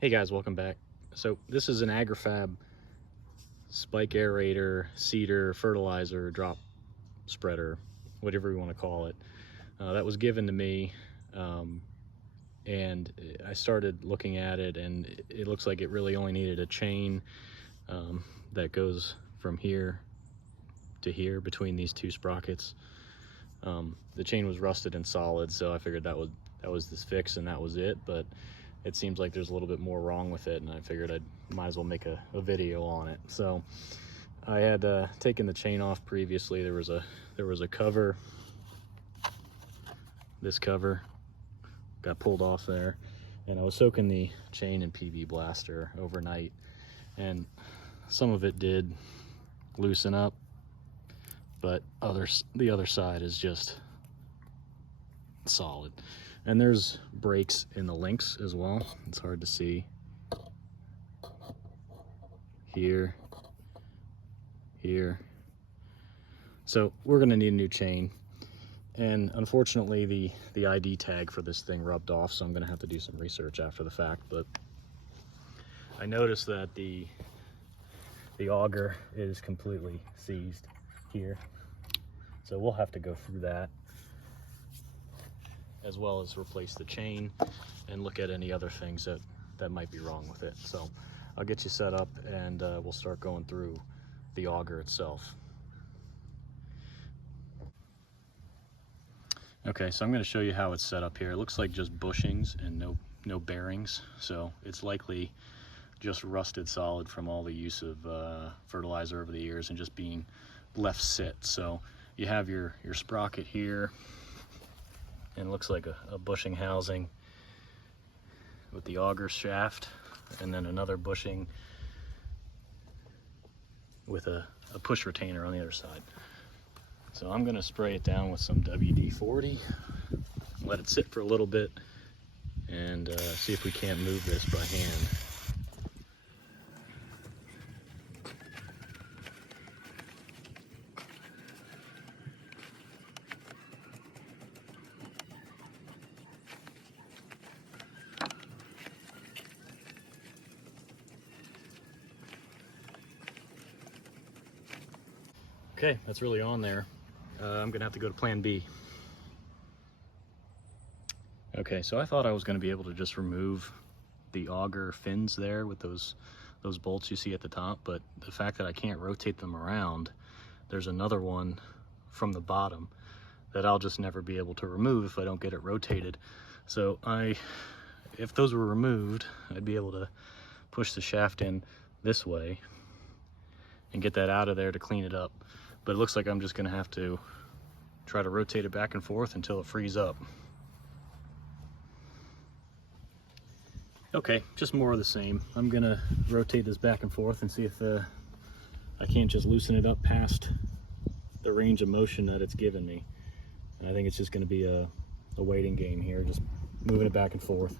Hey guys, welcome back. So this is an Agrifab spike aerator, seeder, fertilizer, drop spreader, whatever you want to call it. That was given to me, and I started looking at it, and it looks like it really only needed a chain that goes from here to here between these two sprockets. The chain was rusted and solid, so I figured that was this fix and that was it, but it seems like there's a little bit more wrong with it, and I figured I might as well make a video on it. So I had taken the chain off previously. There was a cover. This cover got pulled off there, and I was soaking the chain in PB Blaster overnight, and some of it did loosen up, but the other side is just solid. And there's breaks in the links as well. It's hard to see. Here. So we're gonna need a new chain. And unfortunately the ID tag for this thing rubbed off, so I'm gonna have to do some research after the fact. But I noticed that the auger is completely seized here. So we'll have to go through that, as well as replace the chain and look at any other things that might be wrong with it. So I'll get you set up, and we'll start going through the auger itself. Okay, so I'm going to show you how it's set up here. It looks like just bushings and no bearings, so it's likely just rusted solid from all the use of fertilizer over the years and just being left sit. So you have your sprocket here, and it looks like a bushing housing with the auger shaft, and then another bushing with a push retainer on the other side. So I'm gonna spray it down with some WD-40, let it sit for a little bit, and see if we can't move this by hand. Okay, that's really on there. I'm gonna have to go to plan B. Okay, so I thought I was gonna be able to just remove the auger fins there with those bolts you see at the top, but the fact that I can't rotate them around, there's another one from the bottom that I'll just never be able to remove if I don't get it rotated. So if those were removed, I'd be able to push the shaft in this way and get that out of there to clean it up. But it looks like I'm just gonna have to try to rotate it back and forth until it frees up. Okay, just more of the same. I'm gonna rotate this back and forth and see if I can't just loosen it up past the range of motion that it's given me. And I think it's just gonna be a waiting game here, just moving it back and forth.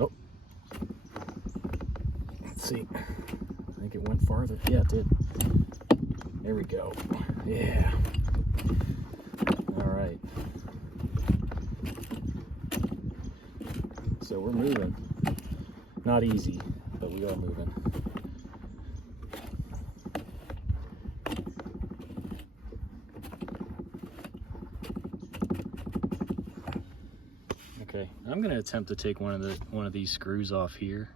Oh, let's see. I think it went farther. Yeah, it did. There we go. Yeah. All right. So we're moving. Not easy, but we are moving. Okay, I'm going to attempt to take one of these screws off here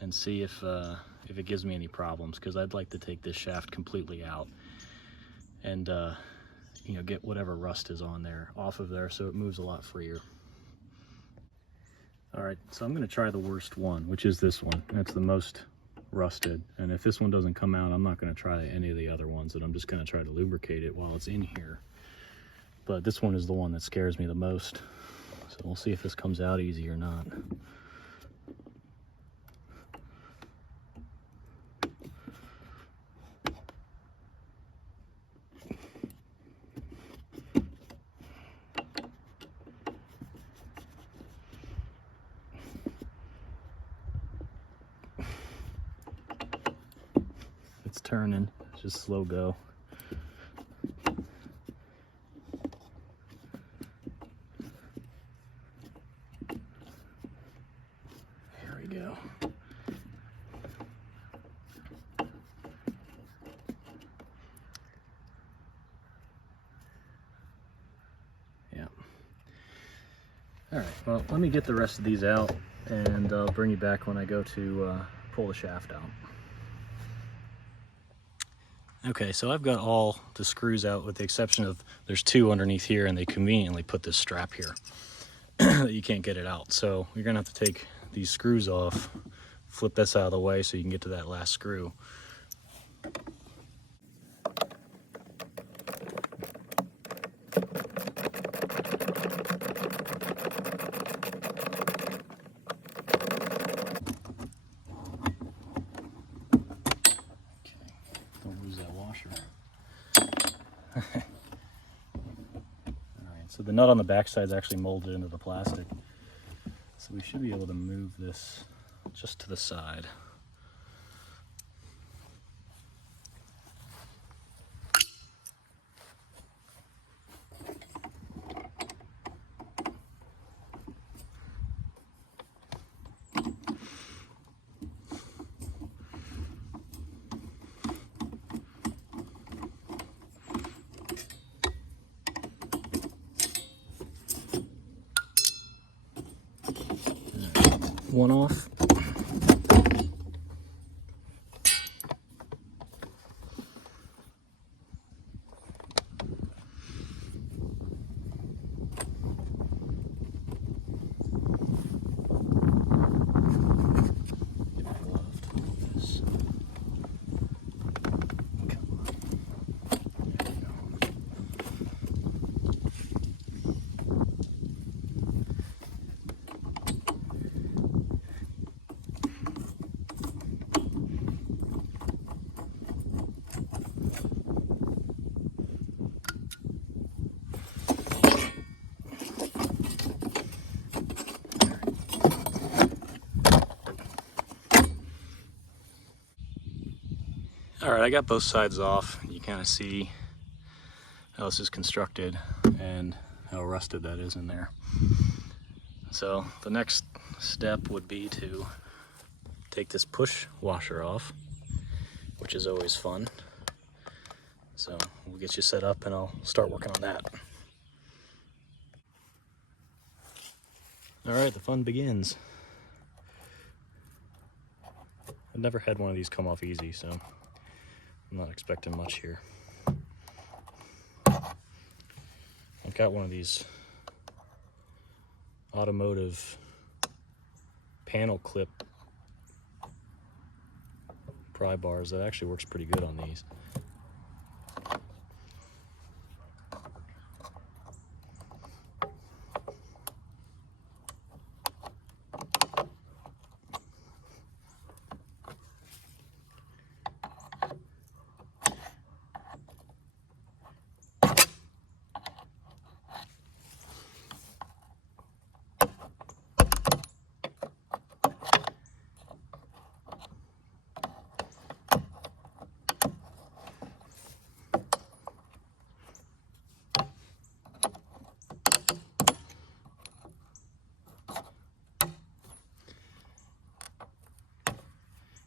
and see if it gives me any problems, because I'd like to take this shaft completely out and you know, get whatever rust is on there off of there so it moves a lot freer. All right, so I'm going to try the worst one, which is this one. That's the most rusted, and if this one doesn't come out, I'm not going to try any of the other ones, and I'm just going to try to lubricate it while it's in here. But this one is the one that scares me the most, so we'll see if this comes out easy or not. It's turning, it's just slow go. Yeah. All right, well, let me get the rest of these out and I'll bring you back when I go to pull the shaft out. Okay, so I've got all the screws out with the exception of there's two underneath here, and they conveniently put this strap here that you can't get it out. So you're gonna have to take these screws off, flip this out of the way so you can get to that last screw. So the nut on the back side is actually molded into the plastic. So we should be able to move this just to the side. One off. All right, I got both sides off. You kind of see how this is constructed and how rusted that is in there. So the next step would be to take this push washer off, which is always fun. So we'll get you set up and I'll start working on that. All right, the fun begins. I've never had one of these come off easy, so I'm not expecting much here. I've got one of these automotive panel clip pry bars that actually works pretty good on these.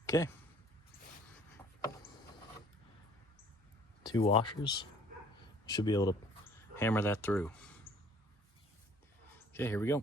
Okay. 2 washers. Should be able to hammer that through. Okay, here we go.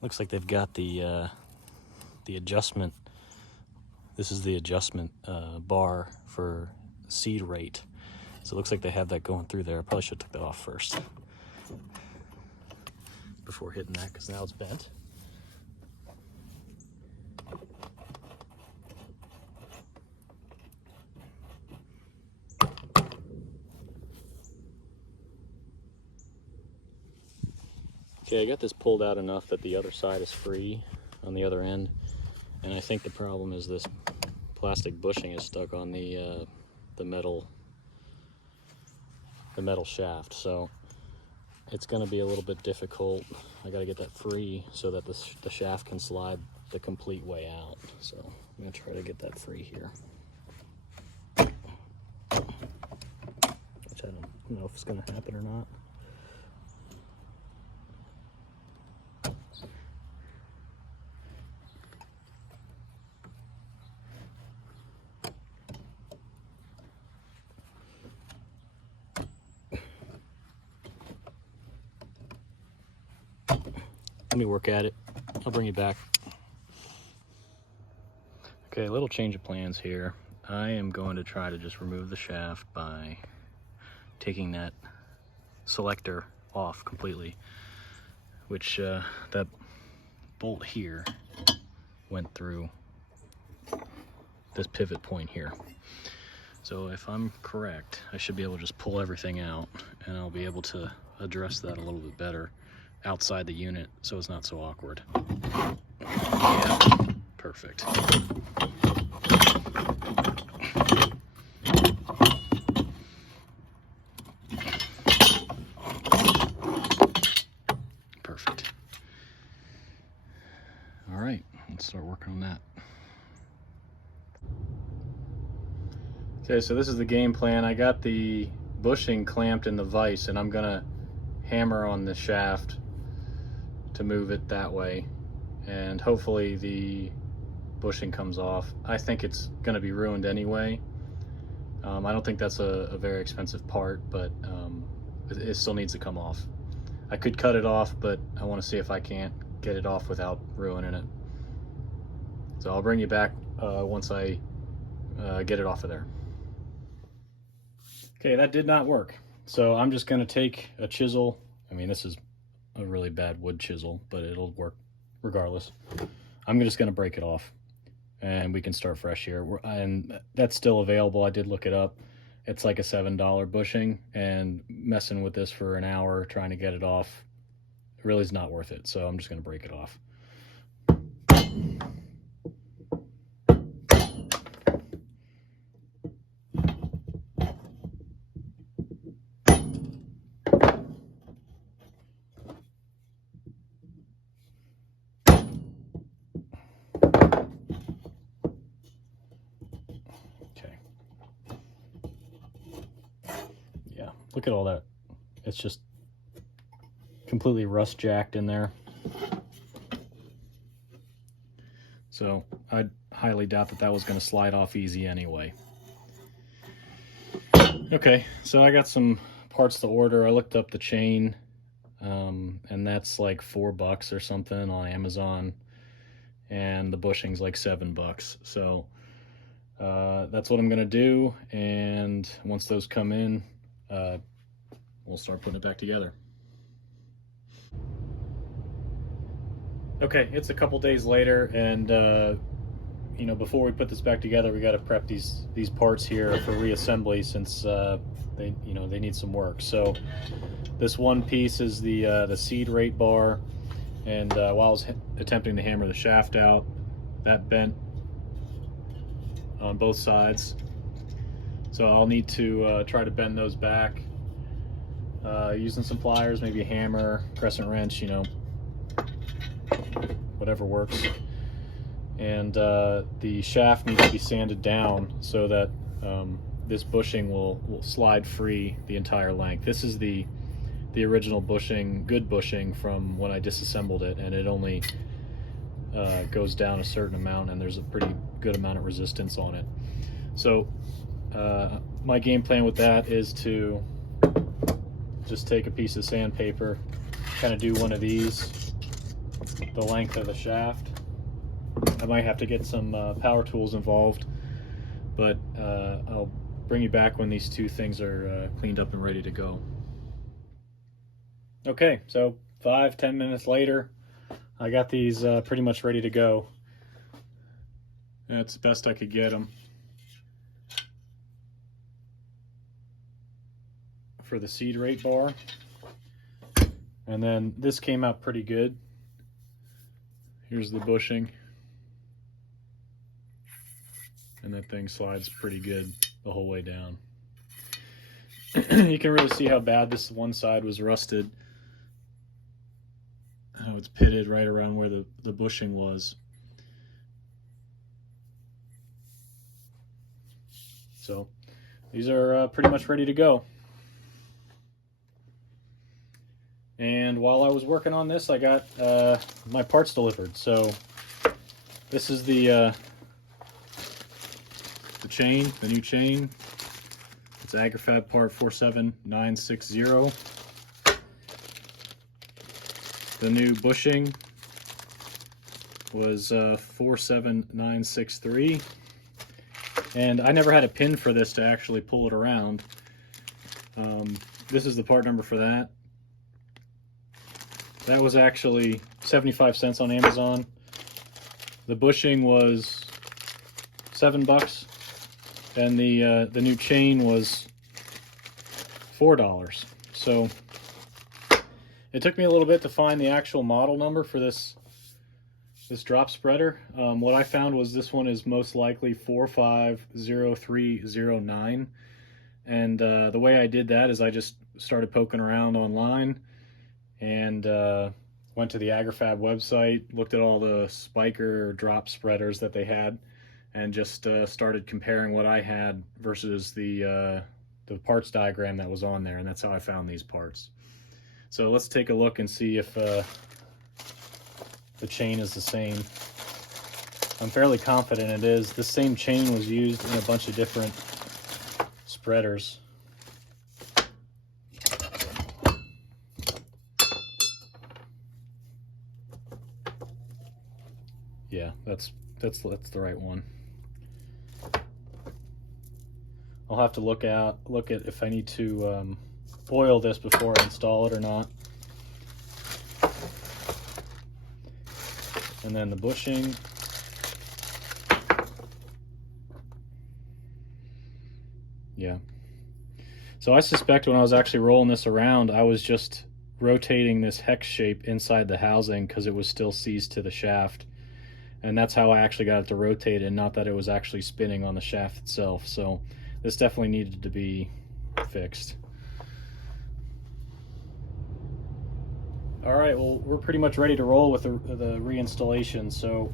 Looks like they've got the adjustment. This is the adjustment bar for seed rate. So it looks like they have that going through there. I probably should have took that off first before hitting that, because now it's bent. Okay, I got this pulled out enough that the other side is free on the other end. And I think the problem is this plastic bushing is stuck on the metal shaft, so it's going to be a little bit difficult. I got to get that free so that the shaft can slide the complete way out. So I'm going to try to get that free here, which I don't know if it's going to happen or not. Let me work at it. I'll bring you back. Okay, a little change of plans here. I am going to try to just remove the shaft by taking that selector off completely, which that bolt here went through this pivot point here. So if I'm correct, I should be able to just pull everything out, and I'll be able to address that a little bit better outside the unit so it's not so awkward. Yeah, perfect. Perfect. All right, let's start working on that. Okay, so this is the game plan. I got the bushing clamped in the vise, and I'm gonna hammer on the shaft to move it that way, and hopefully the bushing comes off. I think it's going to be ruined anyway. I don't think that's a very expensive part, but it still needs to come off. I could cut it off, but I want to see if I can't get it off without ruining it. So I'll bring you back once I get it off of there. Okay, that did not work. So I'm just going to take a chisel. I mean, this is a really bad wood chisel, but it'll work regardless. I'm just going to break it off, and we can start fresh here. And that's still available. I did look it up. It's like a $7 bushing, and messing with this for an hour trying to get it off really is not worth it. So I'm just going to break it off. Look at all that. It's just completely rust jacked in there. So I highly doubt that that was going to slide off easy anyway. Okay, so I got some parts to order. I looked up the chain, and that's like $4 or something on Amazon, and the bushing's like $7. So that's what I'm going to do, and once those come in, we'll start putting it back together. Okay, it's a couple days later, and you know, before we put this back together, we got to prep these parts here for reassembly, since they need some work. So this one piece is the seed rate bar, and while I was attempting to hammer the shaft out, that bent on both sides. So I'll need to try to bend those back using some pliers, maybe a hammer, crescent wrench, you know, whatever works. And the shaft needs to be sanded down so that this bushing will slide free the entire length. This is the original bushing, good bushing from when I disassembled it, and it only goes down a certain amount, and there's a pretty good amount of resistance on it. So my game plan with that is to just take a piece of sandpaper, kind of do one of these, the length of the shaft. I might have to get some power tools involved, but I'll bring you back when these two things are cleaned up and ready to go. Okay, so 5-10 minutes later, I got these pretty much ready to go. That's the best I could get them for the seed rate bar. And then this came out pretty good. Here's the bushing. and that thing slides pretty good the whole way down. You can really see how bad this one side was rusted. How it's pitted right around where the bushing was. So these are pretty much ready to go. And while I was working on this, I got my parts delivered. So this is the chain, the new chain. It's Agrifab part 47960. The new bushing was 47963. And I never had a pin for this to actually pull it around. This is the part number for that. That was actually 75 cents on Amazon. The bushing was $7, and the new chain was $4. So it took me a little bit to find the actual model number for this drop spreader. What I found was this one is most likely 450309, and the way I did that is I just started poking around online and went to the Agrifab website, looked at all the spiker drop spreaders that they had, and just started comparing what I had versus the parts diagram that was on there, and that's how I found these parts. So let's take a look and see if the chain is the same. I'm fairly confident it is. The same chain was used in a bunch of different spreaders. Yeah, that's the right one. I'll have to look at if I need to oil this before I install it or not. And then the bushing. Yeah. So I suspect when I was actually rolling this around, I was just rotating this hex shape inside the housing because it was still seized to the shaft. And that's how I actually got it to rotate, and not that it was actually spinning on the shaft itself. So this definitely needed to be fixed. All right, well, we're pretty much ready to roll with the reinstallation. So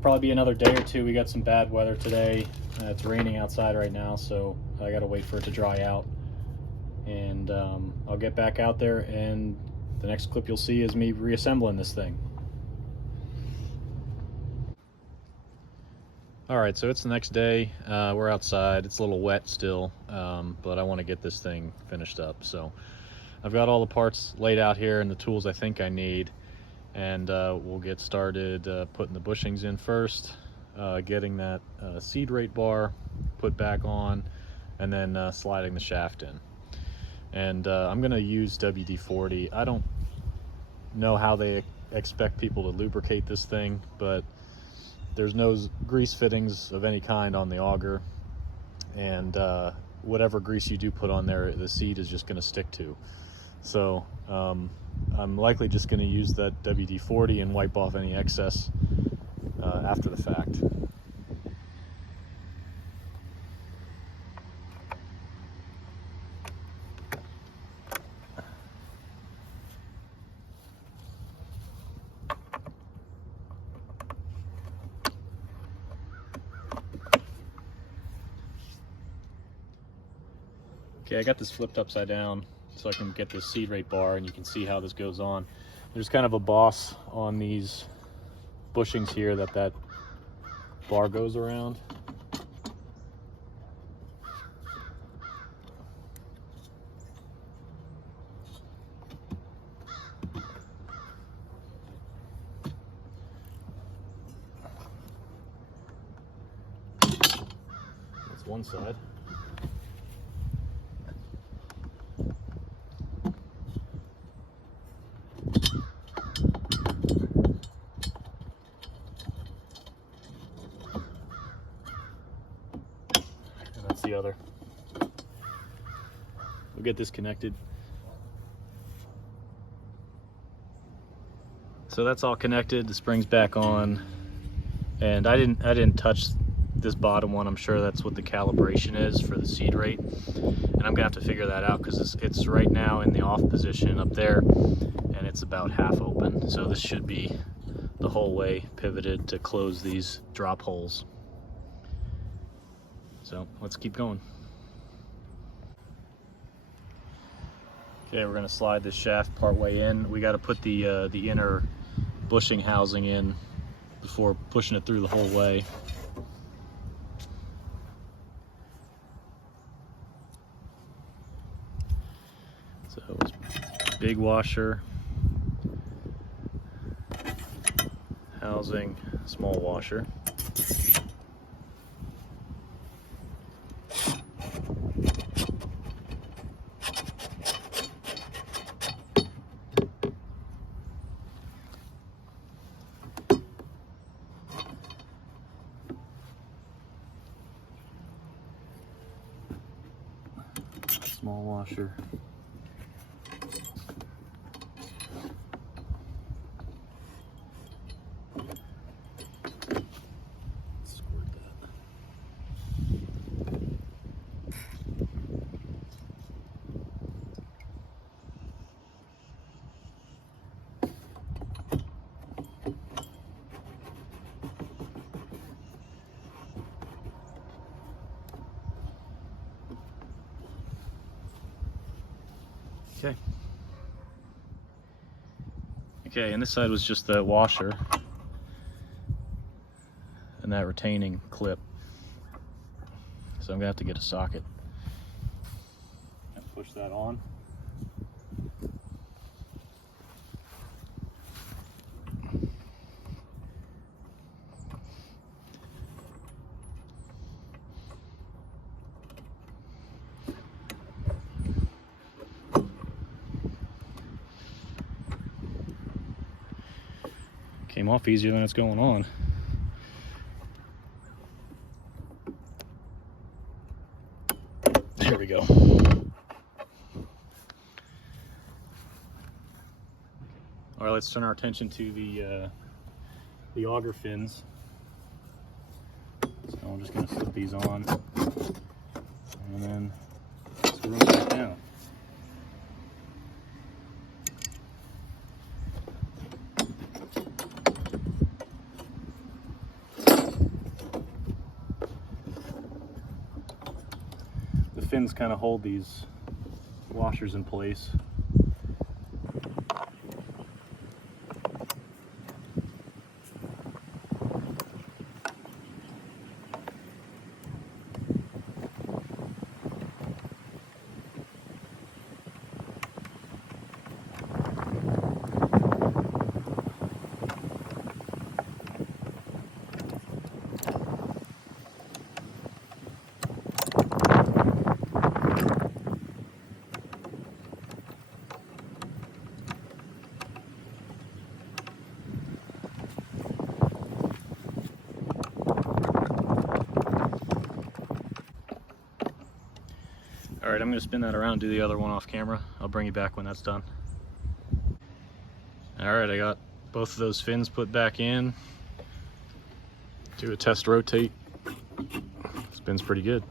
probably be another day or two. We got some bad weather today. It's raining outside right now, so I got to wait for it to dry out. And I'll get back out there, and the next clip you'll see is me reassembling this thing. All right, so it's the next day. We're outside. It's a little wet still, but I want to get this thing finished up. So I've got all the parts laid out here and the tools I think I need, and we'll get started putting the bushings in first, getting that seed rate bar put back on, and then sliding the shaft in. And I'm going to use WD-40. I don't know how they expect people to lubricate this thing, but there's no grease fittings of any kind on the auger, and whatever grease you do put on there, the seed is just going to stick to. So I'm likely just going to use that WD-40 and wipe off any excess after the fact. Okay, I got this flipped upside down so I can get this seed rate bar, and you can see how this goes on. There's kind of a boss on these bushings here that bar goes around. That's one side. The other. We'll get this connected. So that's all connected. The spring's back on, And I didn't touch this bottom one. I'm sure that's what the calibration is for the seed rate, and I'm gonna have to figure that out because it's right now in the off position up there, and it's about half open. So this should be the whole way pivoted to close these drop holes. So let's keep going. Okay, we're gonna slide this shaft part way in. We got to put the inner bushing housing in before pushing it through the whole way. So it's big washer, housing, small washer. Small washer. Squirt that. Okay. Okay, and this side was just the washer and that retaining clip. So I'm gonna have to get a socket and push that on. Came off easier than it's going on. There we go. All right, let's turn our attention to the auger fins. So I'm just going to slip these on and then screw them back down. The fins kind of hold these washers in place. All right, I'm gonna spin that around, do the other one off camera. I'll bring you back when that's done. All right, I got both of those fins put back in. Do a test rotate. Spins pretty good.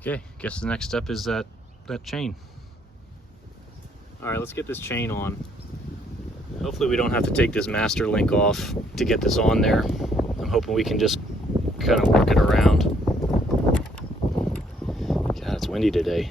Okay, guess the next step is that chain. All right, let's get this chain on. Hopefully we don't have to take this master link off to get this on there. I'm hoping we can just kind of work it around. God, it's windy today.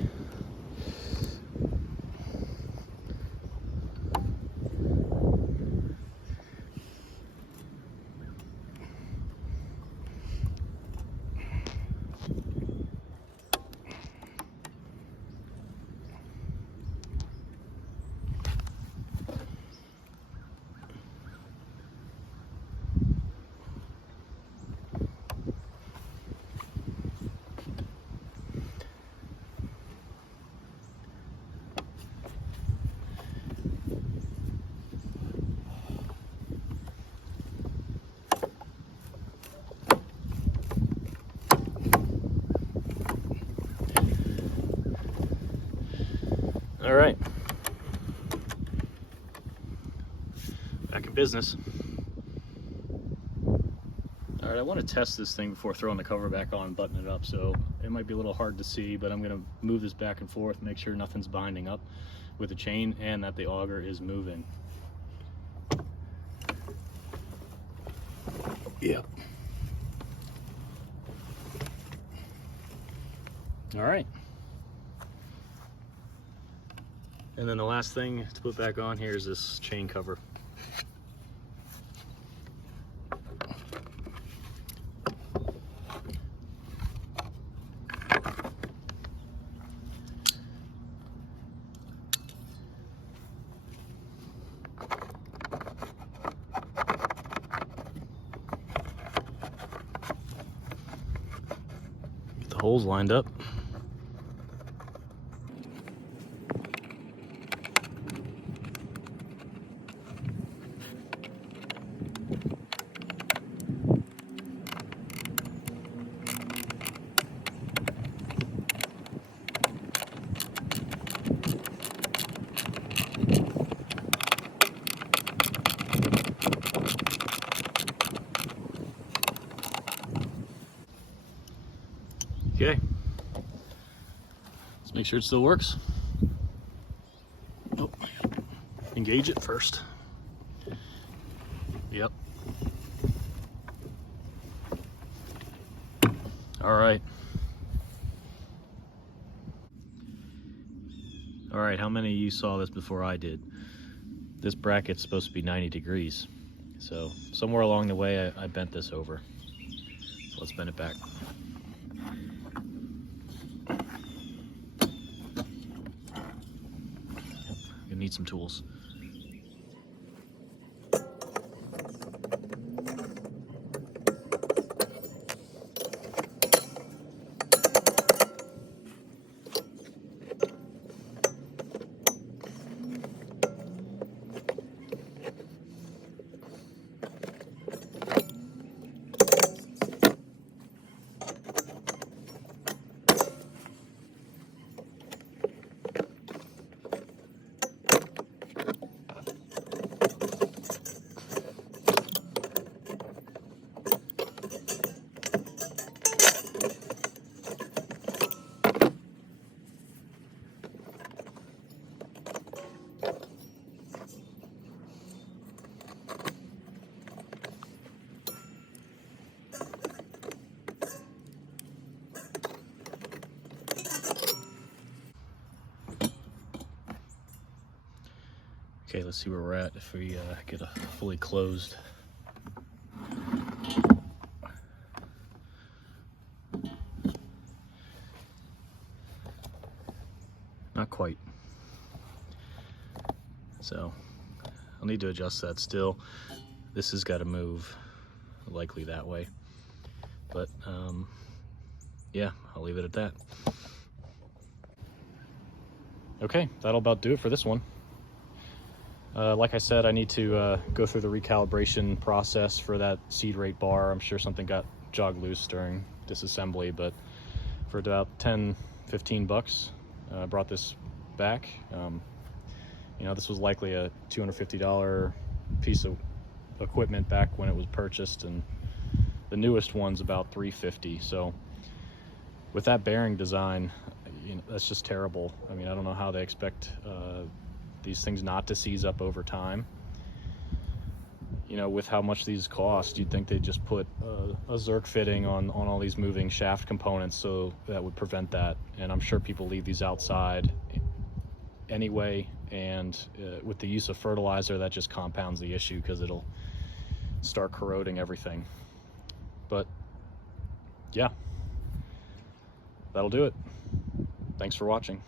back in business. All right, I want to test this thing before throwing the cover back on and buttoning it up, so it might be a little hard to see, but I'm going to move this back and forth, make sure nothing's binding up with the chain and that the auger is moving. Yep. All right. And then the last thing to put back on here is this chain cover. Get the holes lined up. Okay, let's make sure it still works. Oh, engage it first. Yep. All right. All right, how many of you saw this before I did? This bracket's supposed to be 90 degrees. So somewhere along the way, I bent this over. So let's bend it back. You need some tools. Okay, let's see where we're at if we get a fully closed. Not quite. So I'll need to adjust that still. This has got to move likely that way. But yeah, I'll leave it at that. Okay, that'll about do it for this one. Like I said, I need to go through the recalibration process for that seed rate bar. I'm sure something got jogged loose during disassembly, but for about 10-15 bucks, I brought this back. You know, this was likely a $250 piece of equipment back when it was purchased, and the newest one's about $350. So with that bearing design, you know, that's just terrible. I mean, I don't know how they expect these things not to seize up over time. You know, with how much these cost, you'd think they'd just put a Zerk fitting on all these moving shaft components, so that would prevent that. And I'm sure people leave these outside anyway, and with the use of fertilizer, that just compounds the issue because it'll start corroding everything. But yeah, that'll do it. Thanks for watching.